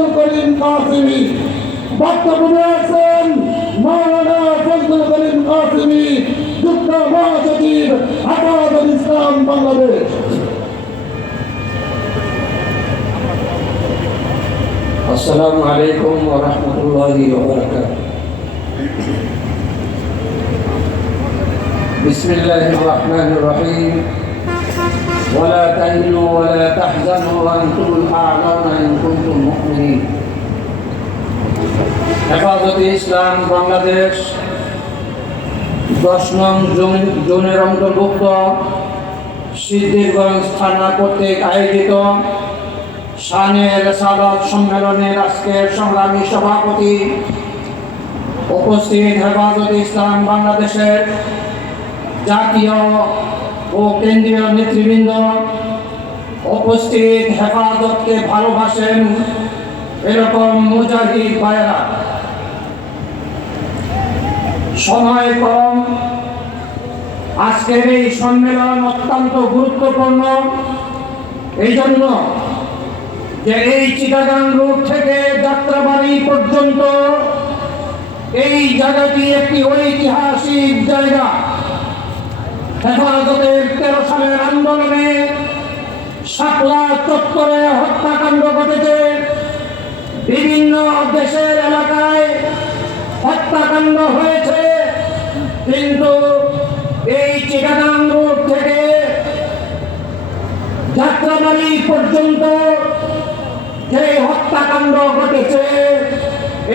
আব্দুল করিম কাসিমি। বক্তব্যে আছেন মাওলানা ফজলুল করিম কাসিমি যুক্ত মহাসচিব আকাবাদুল ইসলাম বাংলাদেশ। আসসালামু আলাইকুম ওয়া রাহমাতুল্লাহি ওয়া বারাকাতুহু। বিসমিল্লাহির রহমানির রহিম। ولا تهنوا ولا تحزنوا وأنتم الأعلون إن كنتم مؤمنين হেফাজতে ইসলাম বাংলাদেশ দশ নং জোন- জোনের অন্তর্ভুক্ত সিদ্ধিরগঞ্জ থানা কর্তৃক আয়োজিত শানের সাদত সম্মেলনের আজকের সংগ্রামী সভাপতি উপস্থিত হেফাজত ইসলাম বাংলাদেশের জাতীয় ও কেন্দ্রীয় নেতৃবৃন্দ, উপস্থিত হেফাজতকে ভালোবাসেন এরকম মুজাহিদ ভাইয়েরা। সময় কম। আজকের এই সম্মেলন অত্যন্ত গুরুত্বপূর্ণ। এই জন্য যে এই চিটাগাং রোড থেকে যাত্রাবাড়ি পর্যন্ত এই জায়গাটি একটি ঐতিহাসিক জায়গা। হেফাজতের তেরো আন্দোলনে শাপলা চত্বরে হত্যাকাণ্ড ঘটেছে। বিভিন্ন দেশের এলাকায় হত্যাকাণ্ড হয়েছে। কিন্তু এই চিটাগাং রোড থেকে যাত্রাবাড়ি পর্যন্ত যে হত্যাকাণ্ড ঘটেছে,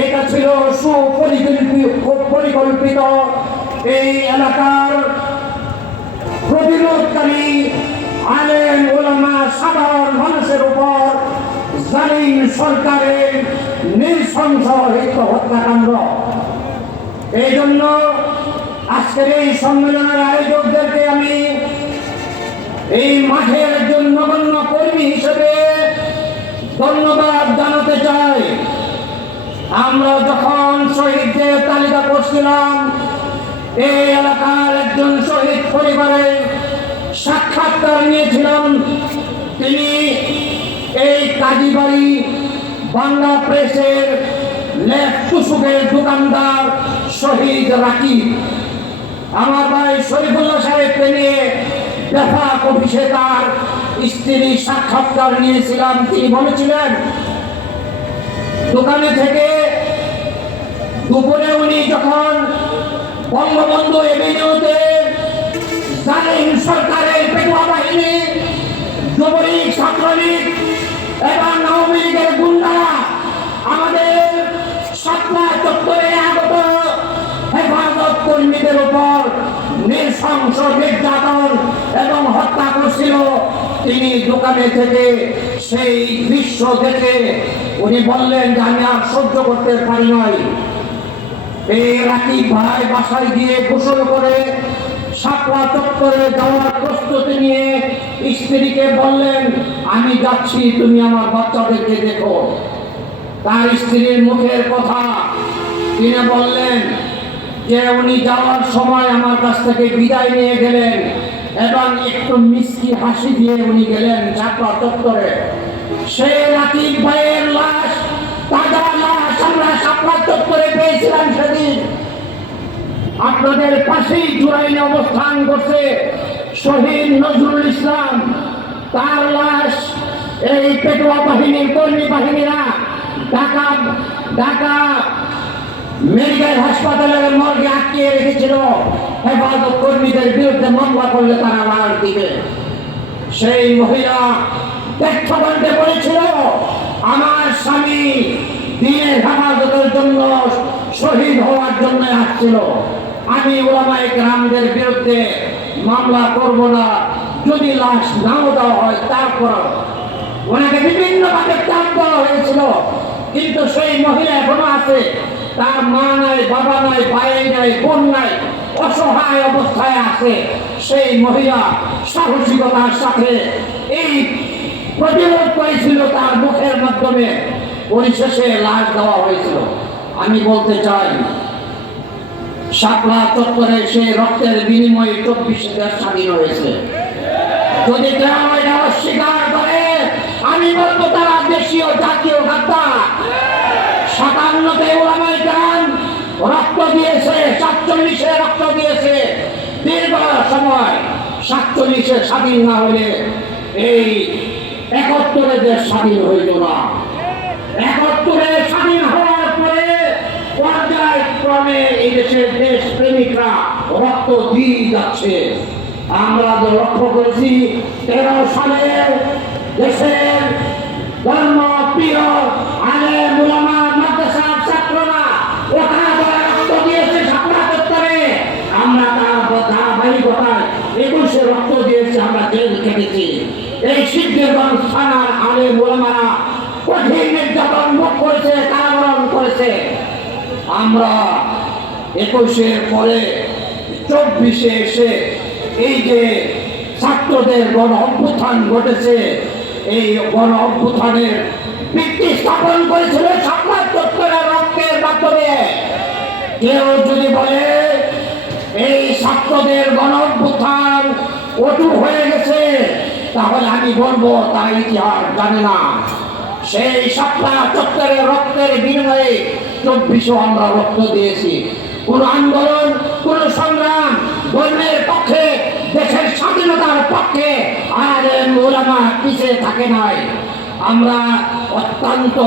এটা ছিল সুপরিকল্পিত পরিকল্পিত এই এলাকার প্রতিরোধকারী আলেম ওলামা সাধারণ মানুষের উপর জালিম সরকারের নৃশংস হত্যাকাণ্ড। এই জন্য আজকের এই সম্মেলনের আয়োজকদেরকে আমি এই মাঠের একজন নগণ্য কর্মী হিসেবে ধন্যবাদ জানাতে চাই। আমরা যখন শহীদদের তালিকা করছিলাম, এই এলাকার একজন শহীদ পরিবারে সাক্ষাৎকার নিয়েছিলাম তিনি এই কাজীবাড়ি বাংলা প্রেসের লেখ কুসুকের দোকানদার শহীদ রাকিব। আমার ভাই শরীফুল্লাহ সাহেবকে নিয়ে দেখা অফিসে তার স্ত্রী সাক্ষাৎকার নিয়েছিলাম। তিনি বলেছিলেন, দোকানে থেকে দুপুরে উনি যখন বঙ্গবন্ধু এভিনিউতে জালিম সরকারের পেটুয়া বাহিনী যুবলীগ ছাত্রলীগ এবং আওয়ামী গুন্ডারা আমাদের সত্তা চত্বরে আগত হেফাজত কর্মীদের উপর নৃশংস নির্যাতন এবং হত্যা করছিল তিনি দোকানে থেকে সেই দৃশ্য দেখে উনি বললেন যে আমি আর সহ্য করতে পারি নাই এই রাকি ভাই বাসায় গিয়ে গোসল করে সাপলা চত্বরে যাওয়ার প্রস্তুতি নিয়ে স্ত্রীকে বললেন, আমি যাচ্ছি, তুমি আমার বাচ্চাদেরকে দেখো। তার স্ত্রীর মুখের কথা তিনি বললেন, যে উনি যাওয়ার সময় আমার কাছ থেকে বিদায় নিয়ে গেলেন এবং একটু মিষ্টি হাসি দিয়ে উনি গেলেন চাপড়া চত্বরে। সেই রাকিব ভাইয়ের লাশ তাজা আপনাদের পাশেই জুরাইনে অবস্থান করছে শহীদ নজরুল ইসলাম। তার লাশ এই পেটোয়া বাহিনীর কর্মী বাহিনীরা ঢাকা ঢাকা মেডিকেল হাসপাতালের মর্গে আটকিয়ে রেখেছিল। হেফাজত কর্মীদের বিরুদ্ধে মামলা করলে তারা লাশ দিবে। সেই মহিলা করতে বলেছিল আমার স্বামী দিনের হেফাজতের জন্য শহীদ হওয়ার জন্য আসছিল। আমি ওলামাই গ্রামদের বিরুদ্ধে মামলা করব না। যদি লাশ নাও দেওয়া হয়, তারপর ওনাকে বিভিন্নভাবে চাপ দেওয়া হয়েছিল। কিন্তু সেই মহিলা এখনও আছে। তার মা নাই, বাবা নাই, ভাই নাই, বোন নাই, অসহায় অবস্থায় আছে। সেই মহিলা সাহসিকতার সাথে এই প্রতিরোধ করেছিল তার মুখের মাধ্যমে। পরিশেষে লাশ দেওয়া হয়েছিল। আমি বলতে চাই শাপলা চত্বরে সেই রক্তের বিনিময়ে চব্বিশ হাজার স্বাধীন হয়েছে। যদি অস্বীকার করে, আমি বলব তারা দেশীয় জাতীয় হত্যা। সাতান্নতে ওলামায় যান রক্ত দিয়েছে, সাতচল্লিশে রক্ত দিয়েছে। দীর্ঘ সময় সাতচল্লিশে স্বাধীন না হলে এই একাত্তরে দেশ স্বাধীন হইল না। একাত্তরে পর্যায়ক্রমে এই দেশের দেশ প্রেমিকরা রক্ত দিয়ে যাচ্ছে। আমরা লক্ষ্য করেছি, তেরো সালে দেশের ধর্ম প্রিয় আলে মুলামা মাদ্রাসার ছাত্ররা যারা রক্ত দিয়েছে ছাত্রা চত্বরে। আমরা তার ধারাবাহিকতায় একুশে রক্ত দিয়েছি, আমরা জেল খেটেছি। এই সিদ্ধিরগঞ্জ থানার আলে মুলামারা কঠিন নির্যাতন ভোগ করেছে, কারাবরণ করেছে। আমরা একুশের পরে চব্বিশে এসে এই যে ছাত্রদের গণ অভ্যুত্থান ঘটেছে, এই গণ অভ্যুত্থানের ভিত্তি স্থাপন করেছিল সাতমাস চত্বরের রক্তের মাধ্যমে। কেউ যদি বলে, এই ছাত্রদের গণ অভ্যুত্থান অটু হয়ে গেছে তাহলে আমি বলব তার ইতিহাস জানে না। সেই সাতটা চত্বরের রক্তের বিনিময়ে চব্বিশে আমরা রক্ত দিয়েছি। কোন আন্দোলন, কোন সংগ্রাম ধর্মের পক্ষে, দেশের স্বাধীনতার পক্ষে আর ওলামা পিছিয়ে থাকে নাই। আমরা অত্যন্ত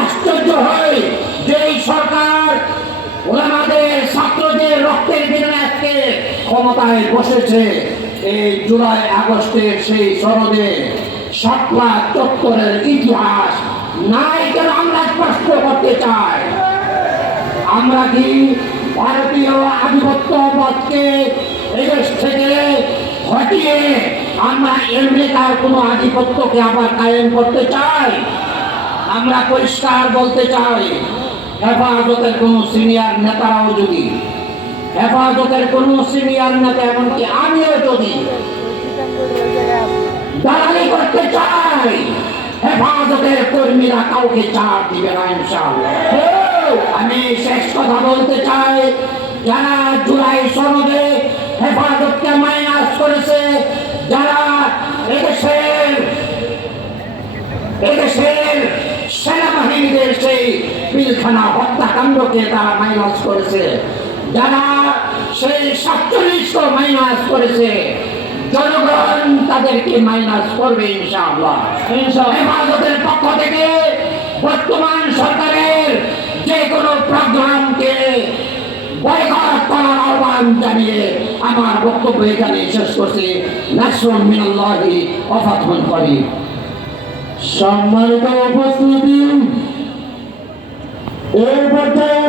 আশ্চর্য হই যে সরকার ওলামাদের ছাত্রদের রক্তের বিনিময়ে ক্ষমতায় বসেছে। এই জুলাই আগস্টের সেই সনদে সাতলা চত্বরের ইতিহাস নাই কেন আমরা স্পষ্ট করতে চাই। আমরা কি ভারতীয় আধিপত্যবাদকে এদেশ থেকে হটিয়ে আমরা আমেরিকার কোনো আধিপত্যকে আবার কায়েম করতে চাই? আমরা পরিষ্কার বলতে চাই, হেফাজতের কোনো সিনিয়র নেতারাও যদি, হেফাজতের কোনো সিনিয়র নেতা এমনকি আমিও যদি দালালি করতে চাই, হেফাজতের কর্মীরা কাউকে চাপ দিবে না ইনশাআল্লাহ। আমি শেষ কথা বলতে চাই যারা জুলাই সনদে হেফাজতকে মাইনাস করেছে যারা এদেশের এদেশের সেনাবাহিনীদের সেই পিলখানা হত্যাকাণ্ডকে তারা মাইনাস করেছে যারা সেই সাতচল্লিশশো মাইনাস করেছে জনগণ তাদেরকে মাইনাস করবে ইনশাআল্লাহ। হেফাজতের পক্ষ থেকে বর্তমান সরকারের যে কোনো প্রোগ্রামকে বয়কট করার আহ্বান জানিয়ে আমার বক্তব্য এখানে শেষ করছি। নাসরুল মিনাল্লাহি অফাতমন করি সম্মানিত উপস্থিতি, এই পর্যায়ে